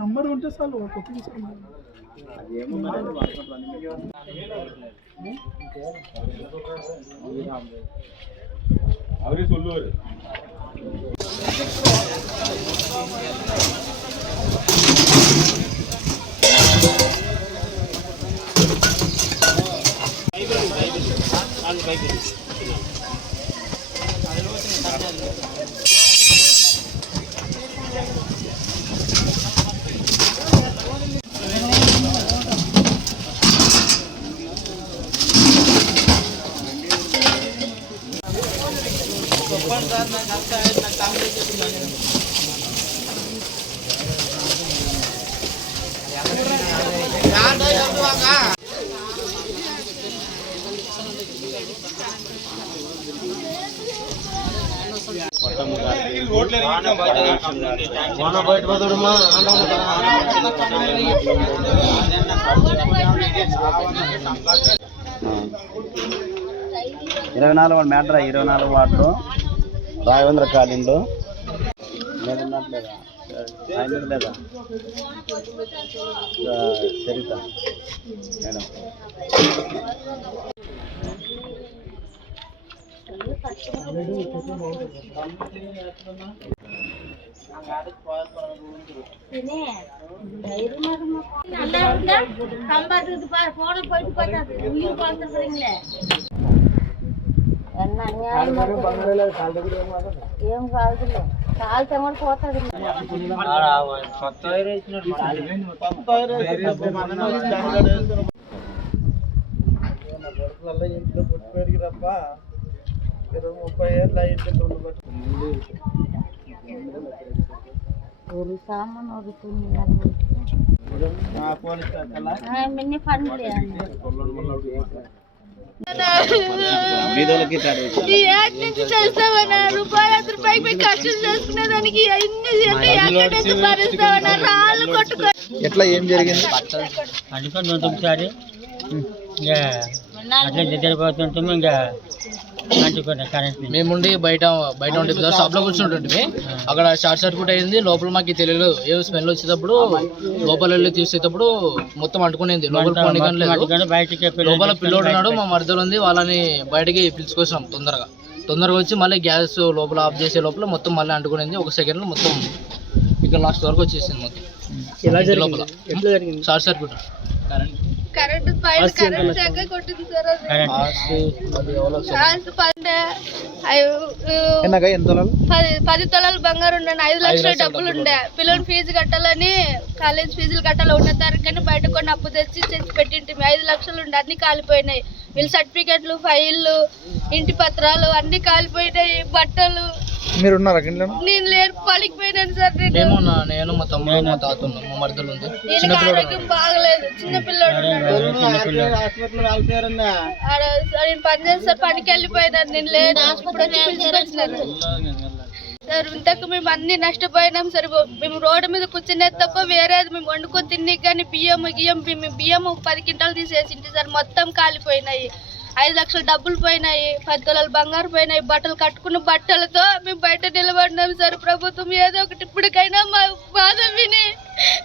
Number ఉంటే చాలు కొత్త తీసుకున్నాను. அவரே சொல்லுவாரு. பைக் பைக் చెప్పండి సార్ నాకు అంతా నాకు కాంగ్రెస్ చెప్తున్నాను వాన బయట పదడమ్మా ఇరవై నాలుగు మ్యాటర్ ఇరవై నాలుగు వాటర్ రాఘవేంద్ర కాలనీలో లేదన్నట్లేదా ఆయన లేదా ఆ, చరిత మేడం போன போயிட்டு பார்த்தா உயிர் பார்த்துருக்குறீங்களே என்ன అన్యాయం ఏం కాదు కాలుతో కూడా పోతుంది ఇంట్లో పుట్టిపోయి రప్ప ఇరవై ముప్పై ఏళ్ళు అయింది ஒரு சாமான் ஒரு துணி పోలీస్ మిన్ని పండ్లు రూపాయి పోయి చేసుకునే దానికి అంటే రాళ్ళు కొట్టుకో ఎట్లా ఏం జరిగింది? అనుకుని ఒకసారి ఇంకా అట్లా దగ్గర ఇంకా మేముండి బయట బయట ఉండే షాప్లో కూర్చుంటుంటే అక్కడ షార్ట్ సర్క్యూట్ అయింది లోపల మాకు తెలియదు ఏ స్మెల్ వచ్చేటప్పుడు లోపల వెళ్ళి తీసేటప్పుడు మొత్తం అంటుకునేది. లోపల లోపల పిల్లోడు ఉన్నాడు మా మరదలు ఉంది వాళ్ళని బయటికి పిలుచుకొచ్చినాం తొందరగా. తొందరగా వచ్చి మళ్ళీ గ్యాస్ లోపల ఆఫ్ చేసే లోపల మొత్తం మళ్ళీ అంటుకునేది ఒక సెకండ్లో మొత్తం ఇక్కడ లాస్ట్ వరకు వచ్చేసింది మొత్తం. లోపల. Short circuit. కరెంట్ పైన కరెంట్ శాఖ కొట్టింది సార్ అది. పండే? పది పది తొలాలు బంగారు ఉండే ఐదు లక్షల డబ్బులు ఉండే. పిల్లలు ఫీజు కట్టాలని కాలేజ్ ఫీజులు కట్టాలి ఉన్న తారీఖుని బయట కొన్ని అప్పు తెచ్చి తెచ్చి పెట్టింటి ఐదు లక్షలు ఉండే అన్ని కాలిపోయినాయి. వీళ్ళ సర్టిఫికెట్లు ఫైళ్ళు ఇంటి పత్రాలు అన్ని కాలిపోయినాయి. బట్టలు మీరు ఉన్నారా ఇంట్లో నేను లేరు పలికిపోయినాను సార్ నేను. మేము నా- నేను మా తమ్ముడు మా తాత ఉన్నాం మా మరదలు ఉంది. ఆరోగ్యం బాగలేదు చిన్న పిల్లోడు ఉన్నాడు. ఆడ నేను పని చేస్తారు పనికి వెళ్ళిపోయినాను నేను లేను. ఇప్పుడు వచ్చి సార్ ఇంతకు మేము అన్ని నష్టపోయినాం సార్. మేము రోడ్డు మీద కూర్చునేది తప్ప వేరేది మేము వండుకొని తిని కానీ బియ్యం గియ్యం మేము బియ్యం ఒక పది క్వింటాలు తీసేసింటి సార్. మొత్తం కాలిపోయినాయి. ఐదు లక్షల డబ్బులు పోయినాయి పది తొలలు బంగారు పోయినాయి బట్టలు కట్టుకున్న బట్టలతో మేము బయట నిలబడినాం సార్. ప్రభుత్వం ఏదో ఒకటి ఇప్పటికైనా మా బాధ విని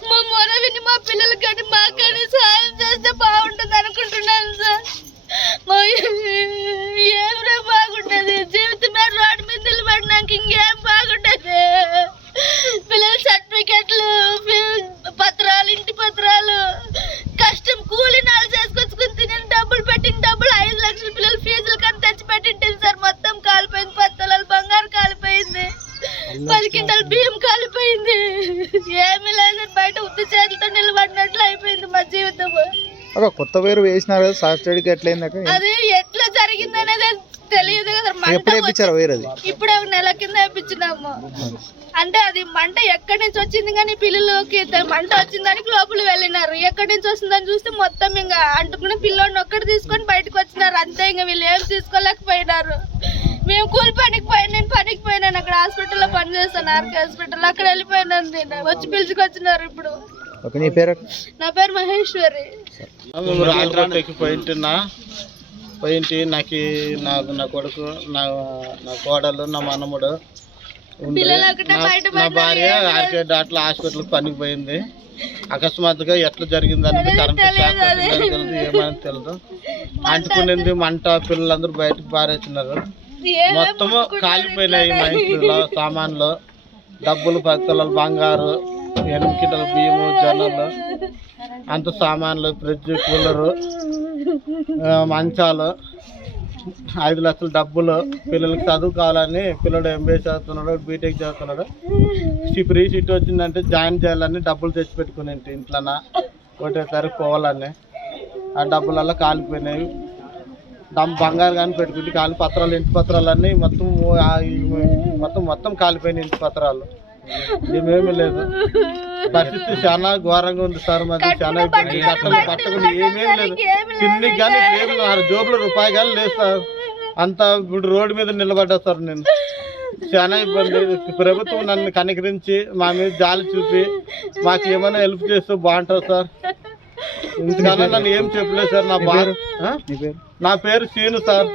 మా మొర విని మా పిల్లలకి కానీ మాకు కానీ సహాయం చేస్తే బాగుంటుంది అనుకుంటున్నాను సార్. మా ఏమిరా బాగుంటుంది? జీవితమే రోడ్డు మీద నిలబడినాక ఇంకేం బాగుంటుంది పిల్లల సర్టిఫికెట్లు పత్రాలు ఇంటి పత్రాలు కష్టం కూలి నాలు చేసుకొచ్చుకుని తిని డబ్బులు పెట్టిన డబ్బులు ఐదు లక్షల పిల్లల ఫీజులు కానీ తెచ్చి పెట్టింటుంది సార్ మొత్తం కాలిపోయింది పది తులాలు బంగారు కాలిపోయింది పది క్వింటాలు బియ్యం కాలిపోయింది ఏమీ లేదు సార్ బయట ఉత్తి చేతులతో నిలబడినట్లు అయిపోయింది మా జీవితం ఒక కొత్త పేరు వేసినారు కదా సర్టిఫికేట్ ఎట్లయిందాక అది ఎట్లా జరిగిందనేది తెలియదు కదా ఎప్పుడు వేయించారు వేరేది? ఇప్పుడే ఒక నెల కింద వేయించినాము అంటే అది మంట ఎక్కడి నుంచి వచ్చింది కానీ పిల్లలకి మంట వచ్చిన దానికి లోపల వెళ్ళినారు. ఎక్కడి నుంచి వస్తుందని చూస్తే మొత్తం ఇంకా అంటుకుని పిల్లోడిని ఒక్కటి తీసుకొని బయటకు వచ్చినారు. అంతే ఇంకా వీళ్ళు ఏం తీసుకోలేకపోయినారు. మేము కూలి పనికి పోయిన నేను పనికి పోయినాను అక్కడ హాస్పిటల్లో పని చేస్తాను. ఆర్కే హాస్పిటల్ అక్కడ వెళ్ళిపోయినాను నేను. వచ్చి పిలుచుకొచ్చినారు ఇప్పుడు. నా పేరు మహేశ్వరి. పోయింటి నాకు నాకు నా కొడుకు నా నా కోడలు నా మనముడు నా- నా భార్య. ఆర్కే డాక్టర్ హాస్పిటల్కి పనికి పోయింది. అకస్మాత్తుగా ఎట్లా జరిగింది అనేది కరెంట్ షాక్ ఏమని తెలియదు. అంటుకునింది మంట పిల్లలందరూ బయటకు పారేస్తున్నారు మొత్తము కాలిపోయినాయి మా ఇట్లా? ఇంట్లో సామాన్లు డబ్బులు పది తులాలు బంగారు ఎనిమిది కింటల బియ్యము జొన్నలు అంత సామాన్లు ఫ్రిడ్జ్ కూలరు మంచాలు ఐదు లక్షల డబ్బులు. పిల్లలకి చదువుకోవాలని పిల్లడు ఎంబీఏ చదువుతున్నాడు బీటెక్ చదువుతున్నాడు ఫ్రీ సీట్ వచ్చిందంటే జాయిన్ చేయాలని డబ్బులు తెచ్చి పెట్టుకుని ఇంట్లోన? ఒకటేసారి పోవాలని. ఆ డబ్బులల్లో కాలిపోయినాయి. దమ్ బంగారు కానీ పెట్టుకుంటే కాలి పత్రాలు ఇంటి పత్రాలన్నీ మొత్తం మొత్తం మొత్తం కాలిపోయినాయి ఇంటి పత్రాలు. ఏమేమి లేదు. పరిస్థితి చాలా ఘోరంగా ఉంది సార్ మాది. చాలా ఇబ్బంది. అసలు పట్టకుండా ఏమేమి లేదు. తిండికి కానీ లేదు. జోబులో రూపాయి కానీ లేదు సార్. అంతా ఇప్పుడు రోడ్డు మీద నిలబడ్డా సార్ నేను. చాలా ఇబ్బంది. ప్రభుత్వం నన్ను కనికరించి మా మీద జాలి చూపి మాకు ఏమైనా హెల్ప్ చేస్తే బాగుంటుంది సార్. ఇంతకన్నా నన్ను ఏం చెప్పలేదు సార్. నా బాధ ఆ? నా పేరు సీను సార్.